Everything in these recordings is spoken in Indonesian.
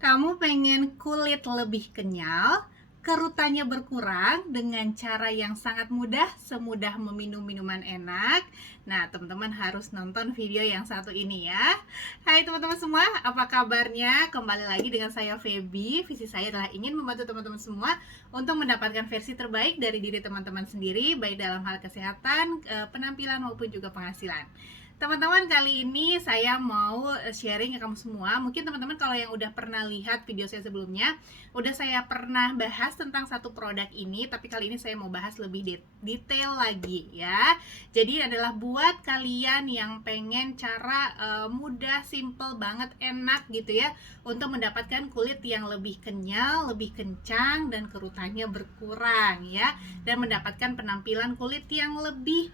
Kamu pengen kulit lebih kenyal, kerutannya berkurang dengan cara yang sangat mudah, semudah meminum minuman enak. Nah, teman-teman harus nonton video yang satu ini ya. Hai teman-teman semua, apa kabarnya? Kembali lagi dengan saya Feby. Visi saya adalah ingin membantu teman-teman semua untuk mendapatkan versi terbaik dari diri teman-teman sendiri, baik dalam hal kesehatan, penampilan maupun juga penghasilan. Teman-teman, kali ini saya mau sharing ke kamu semua. Mungkin teman-teman kalau yang udah pernah lihat video saya sebelumnya, udah saya pernah bahas tentang satu produk ini, tapi kali ini saya mau bahas lebih detail lagi ya. Jadi adalah buat kalian yang pengen cara mudah, simple banget, enak gitu ya, untuk mendapatkan kulit yang lebih kenyal, lebih kencang dan kerutannya berkurang ya, dan mendapatkan penampilan kulit yang lebih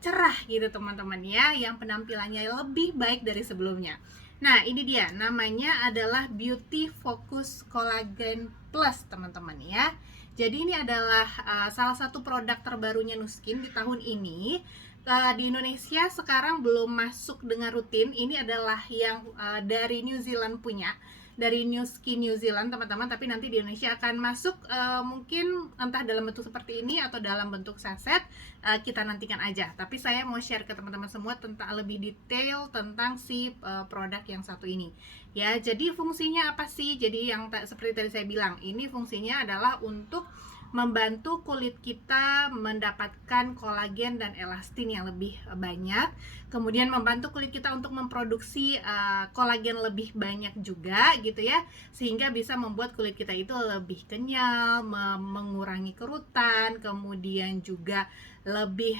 cerah gitu teman-teman ya, yang penampilannya lebih baik dari sebelumnya. Nah, ini dia, namanya adalah Beauty Focus Collagen Plus teman-teman ya. Jadi ini adalah salah satu produk terbarunya Nuskin di tahun ini. Di Indonesia sekarang belum masuk dengan rutin. Ini adalah yang dari New Zealand punya, dari New Skin New Zealand teman-teman, tapi nanti di Indonesia akan masuk mungkin entah dalam bentuk seperti ini atau dalam bentuk saset. Kita nantikan aja, tapi saya mau share ke teman-teman semua tentang lebih detail tentang si produk yang satu ini ya. Jadi fungsinya apa sih? Jadi yang seperti tadi saya bilang, ini fungsinya adalah untuk membantu kulit kita mendapatkan kolagen dan elastin yang lebih banyak, kemudian membantu kulit kita untuk memproduksi kolagen lebih banyak juga gitu ya, sehingga bisa membuat kulit kita itu lebih kenyal, mengurangi kerutan, kemudian juga lebih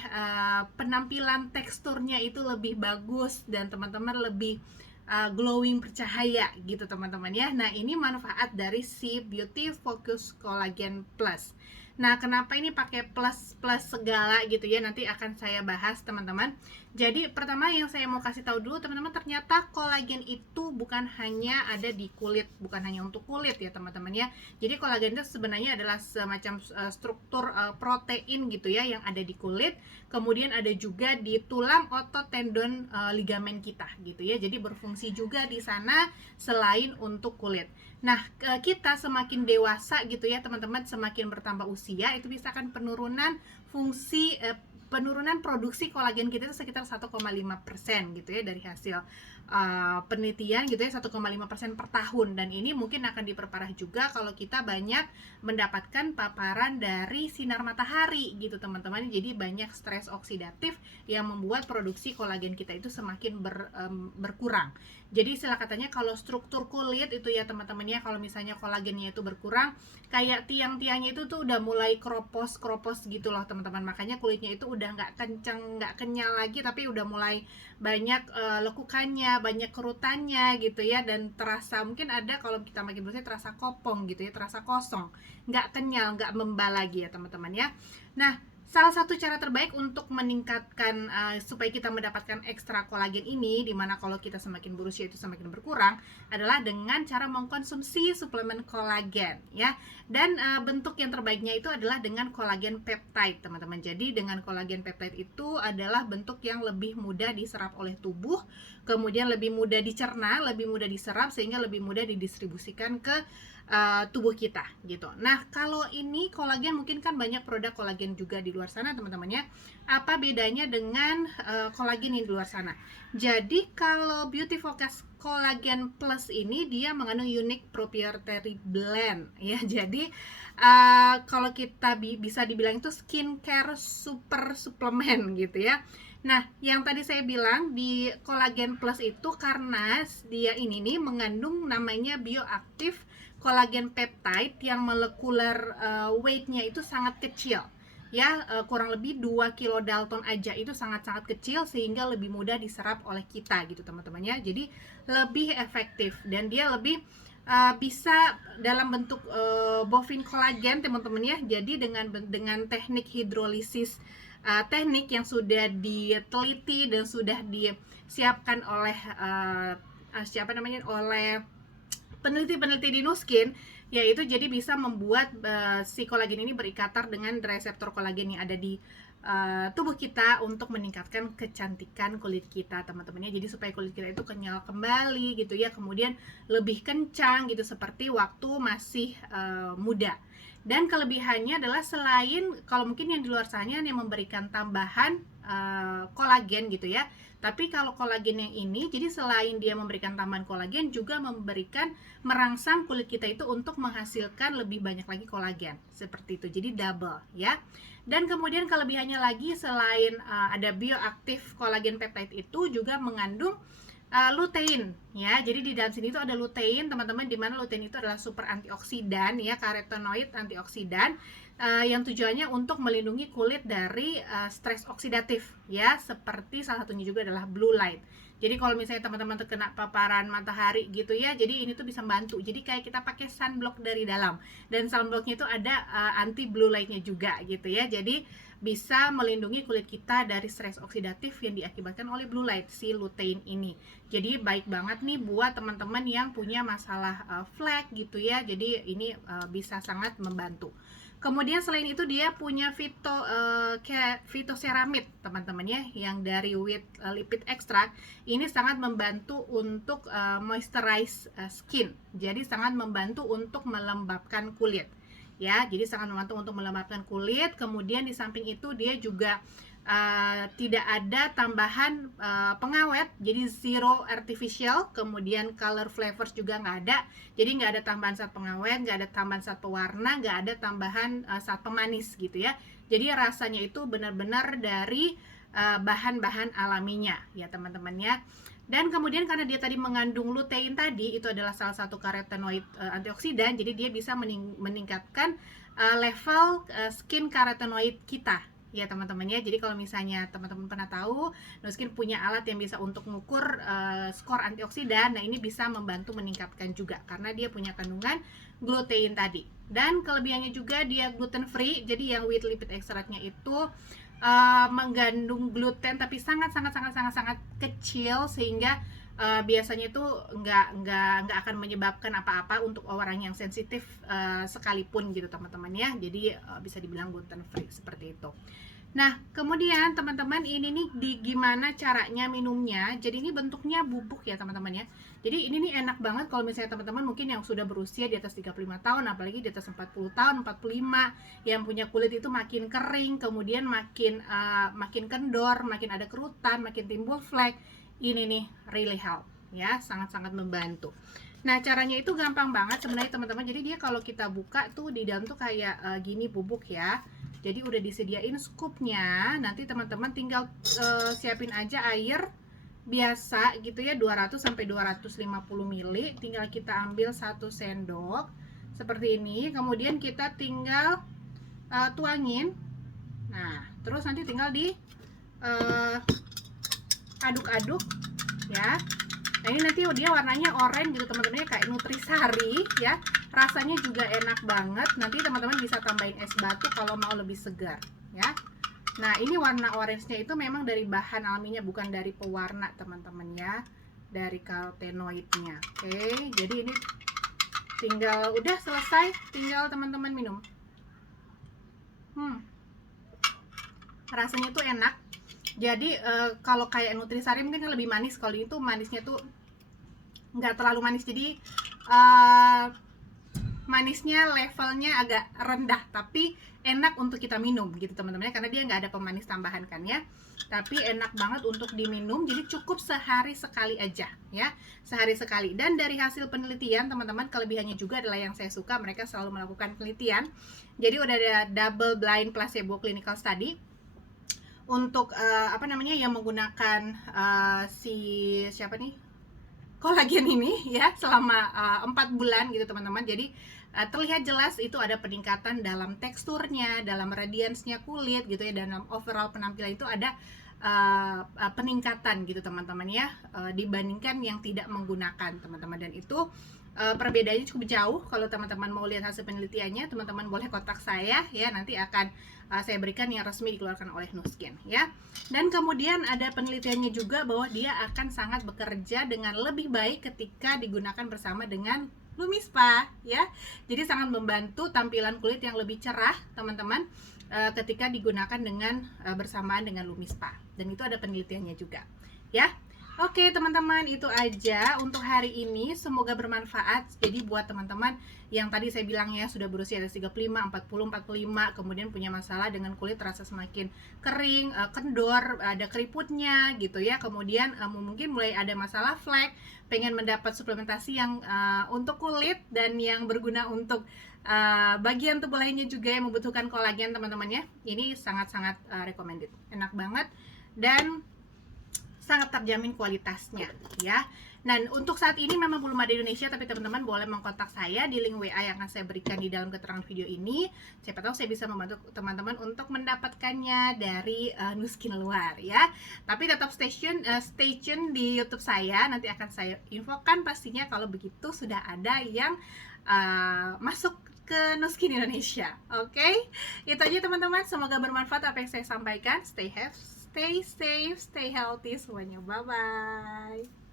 penampilan teksturnya itu lebih bagus dan teman-teman lebih glowing bercahaya gitu teman-teman ya. Nah, ini manfaat dari si Beauty Focus Collagen Plus. Nah, kenapa ini pakai plus segala gitu ya, nanti akan saya bahas teman-teman. Jadi pertama yang saya mau kasih tahu dulu teman-teman, ternyata kolagen itu bukan hanya ada di kulit, bukan hanya untuk kulit ya teman-teman ya. Jadi kolagen itu sebenarnya adalah semacam struktur protein gitu ya yang ada di kulit. Kemudian ada juga di tulang, otot, tendon, ligamen kita gitu ya. Jadi berfungsi juga di sana selain untuk kulit. Nah, kita semakin dewasa gitu ya teman-teman, semakin bertambah usia, itu bisa kan penurunan fungsi penurunan produksi kolagen kita itu sekitar 1,5% gitu ya, dari hasil penelitian gitu ya, 1,5% per tahun. Dan ini mungkin akan diperparah juga kalau kita banyak mendapatkan paparan dari sinar matahari gitu teman-teman. Jadi banyak stres oksidatif yang membuat produksi kolagen kita itu semakin berkurang. Jadi istilah katanya kalau struktur kulit itu ya teman-teman ya, kalau misalnya kolagennya itu berkurang, kayak tiang-tiangnya itu tuh udah mulai kropos gitu loh teman-teman. Makanya kulitnya itu udah nggak kenceng, nggak kenyal lagi, tapi udah mulai banyak lekukannya, banyak kerutannya gitu ya, dan terasa mungkin ada, kalau kita makin bersih terasa kopong gitu ya, terasa kosong, nggak kenyal, nggak membal lagi ya teman-teman ya. Nah, salah satu cara terbaik untuk meningkatkan supaya kita mendapatkan ekstra kolagen ini, dimana kalau kita semakin berusia itu semakin berkurang, adalah dengan cara mengkonsumsi suplemen kolagen ya. Dan bentuk yang terbaiknya itu adalah dengan kolagen peptide teman-teman. Jadi dengan kolagen peptide itu adalah bentuk yang lebih mudah diserap oleh tubuh, kemudian lebih mudah dicerna, lebih mudah diserap, sehingga lebih mudah didistribusikan ke tubuh kita gitu. Nah, kalau ini kolagen, mungkin kan banyak produk kolagen juga di luar sana teman-teman ya. Apa bedanya dengan kolagen di luar sana? Jadi kalau Beauty Focus Collagen Plus ini dia mengandung unique proprietary blend ya. Jadi kalau kita bisa dibilang itu skincare super suplemen gitu ya. Nah, yang tadi saya bilang di Collagen Plus itu karena dia ini nih mengandung namanya bioaktif kolagen peptide yang molekular weight-nya itu sangat kecil ya, kurang lebih 2 kilodalton aja, itu sangat-sangat kecil sehingga lebih mudah diserap oleh kita gitu teman-teman ya. Jadi lebih efektif dan dia lebih bisa dalam bentuk bovine collagen teman-teman ya. Jadi dengan teknik hidrolisis, teknik yang sudah diteliti dan sudah disiapkan oleh oleh peneliti-peneliti di Nuskin, yaitu jadi bisa membuat si kolagen ini berikatan dengan reseptor kolagen yang ada di tubuh kita untuk meningkatkan kecantikan kulit kita, teman-teman ya. Jadi supaya kulit kita itu kenyal kembali gitu ya, kemudian lebih kencang gitu seperti waktu masih muda. Dan kelebihannya adalah selain kalau mungkin yang di luar sana yang memberikan tambahan kolagen gitu ya, tapi kalau kolagen yang ini, jadi selain dia memberikan tambahan kolagen, juga memberikan merangsang kulit kita itu untuk menghasilkan lebih banyak lagi kolagen, seperti itu. Jadi double ya. Dan kemudian kelebihannya lagi selain ada bioaktif kolagen peptide itu juga mengandung lutein ya. Jadi di dalam sini itu ada lutein, teman-teman, di mana lutein itu adalah super antioksidan ya, karotenoid antioksidan yang tujuannya untuk melindungi kulit dari stres oksidatif ya, seperti salah satunya juga adalah blue light. Jadi kalau misalnya teman-teman terkena paparan matahari gitu ya, jadi ini tuh bisa membantu. Jadi kayak kita pakai sunblock dari dalam, dan sunblocknya itu ada anti blue lightnya juga gitu ya. Jadi bisa melindungi kulit kita dari stres oksidatif yang diakibatkan oleh blue light, si lutein ini. Jadi baik banget nih buat teman-teman yang punya masalah flek gitu ya. Jadi ini bisa sangat membantu. Kemudian selain itu dia punya phytoceramide, teman-teman ya, yang dari wheat lipid extract. Ini sangat membantu untuk moisturize skin. Jadi sangat membantu untuk melembabkan kulit. Ya, jadi sangat membantu untuk melembabkan kulit. Kemudian di samping itu dia juga tidak ada tambahan pengawet, jadi zero artificial. Kemudian color flavors juga nggak ada, jadi nggak ada tambahan zat pengawet, nggak ada tambahan zat pewarna, nggak ada tambahan zat pemanis gitu ya. Jadi rasanya itu benar-benar dari bahan-bahan alaminya ya, teman-teman ya. Dan kemudian karena dia tadi mengandung lutein tadi, itu adalah salah satu karotenoid antioksidan, jadi dia bisa meningkatkan level skin karotenoid kita ya, teman-teman ya. Jadi kalau misalnya teman-teman pernah tahu, Nuskin punya alat yang bisa untuk mengukur skor antioksidan. Nah, ini bisa membantu meningkatkan juga karena dia punya kandungan glutein tadi. Dan kelebihannya juga dia gluten free. Jadi yang wheat lipid extractnya itu mengandung gluten tapi sangat kecil, sehingga biasanya itu nggak akan menyebabkan apa-apa untuk orang yang sensitif sekalipun gitu, teman-teman ya. Jadi bisa dibilang gluten free seperti itu. Nah, kemudian teman-teman, ini nih gimana caranya minumnya. Jadi ini bentuknya bubuk ya, teman-teman ya. Jadi ini nih enak banget kalau misalnya teman-teman mungkin yang sudah berusia di atas 35 tahun, apalagi di atas 40 tahun, 45, yang punya kulit itu makin kering, kemudian makin kendor, makin ada kerutan, makin timbul flek. Ini nih really help ya, sangat-sangat membantu. Nah, caranya itu gampang banget sebenarnya, teman-teman. Jadi dia kalau kita buka tuh di dalam tuh kayak gini bubuk ya. Jadi udah disediain scoopnya. Nanti teman-teman tinggal siapin aja air biasa gitu ya, 200 sampai 250 ml. Tinggal kita ambil 1 sendok seperti ini. Kemudian kita tinggal tuangin. Nah, terus nanti tinggal di aduk-aduk ya. Nah, ini nanti dia warnanya oranye gitu, teman-teman, kayak nutrisari ya. Rasanya juga enak banget. Nanti teman-teman bisa tambahin es batu kalau mau lebih segar ya. Nah, ini warna orange-nya itu memang dari bahan alaminya, bukan dari pewarna, teman-teman ya. Dari karotenoidnya. Oke, jadi ini tinggal udah selesai, tinggal teman-teman minum. Rasanya tuh enak. Jadi kalau kayak nutrisari mungkin lebih manis, kalau itu manisnya tuh nggak terlalu manis. Jadi manisnya levelnya agak rendah, tapi enak untuk kita minum gitu, teman-teman, karena dia nggak ada pemanis tambahan kan ya. Tapi enak banget untuk diminum. Jadi cukup sehari sekali aja ya, sehari sekali. Dan dari hasil penelitian, teman-teman, kelebihannya juga adalah yang saya suka, mereka selalu melakukan penelitian. Jadi udah ada double blind placebo clinical study untuk yang menggunakan kolagen ini ya selama 4 bulan gitu, teman-teman. Jadi terlihat jelas itu ada peningkatan dalam teksturnya, dalam radiance-nya kulit gitu ya, dan dalam overall penampilan itu ada peningkatan gitu, teman-teman ya, dibandingkan yang tidak menggunakan, teman-teman. Dan itu perbedaannya cukup jauh. Kalau teman-teman mau lihat hasil penelitiannya, teman-teman boleh kontak saya ya, nanti akan saya berikan yang resmi dikeluarkan oleh Nuskin ya. Dan kemudian ada penelitiannya juga bahwa dia akan sangat bekerja dengan lebih baik ketika digunakan bersama dengan Lumispa ya. Jadi sangat membantu tampilan kulit yang lebih cerah, teman-teman. ketika digunakan dengan bersamaan dengan Lumispa, dan itu ada penelitiannya juga ya. Oke teman-teman, itu aja untuk hari ini, semoga bermanfaat. Jadi buat teman-teman yang tadi saya bilang ya, sudah berusia dari 35, 40, 45, kemudian punya masalah dengan kulit terasa semakin kering, kendor, ada keriputnya gitu ya, kemudian mungkin mulai ada masalah flek, pengen mendapat suplementasi yang untuk kulit dan yang berguna untuk bagian tubuh lainnya juga yang membutuhkan kolagen teman-teman ya, ini sangat-sangat recommended, enak banget dan sangat terjamin kualitasnya ya. Dan untuk saat ini memang belum ada di Indonesia, tapi teman-teman boleh mengkontak saya di link WA yang akan saya berikan di dalam keterangan video ini. Siapa tahu saya bisa membantu teman-teman untuk mendapatkannya dari Nuskin luar ya. Tapi tetap stay tune di YouTube saya, nanti akan saya infokan pastinya kalau begitu sudah ada yang masuk ke Nuskin Indonesia. Oke? Itu aja teman-teman, semoga bermanfaat apa yang saya sampaikan. Stay safe, stay healthy semuanya. Bye bye.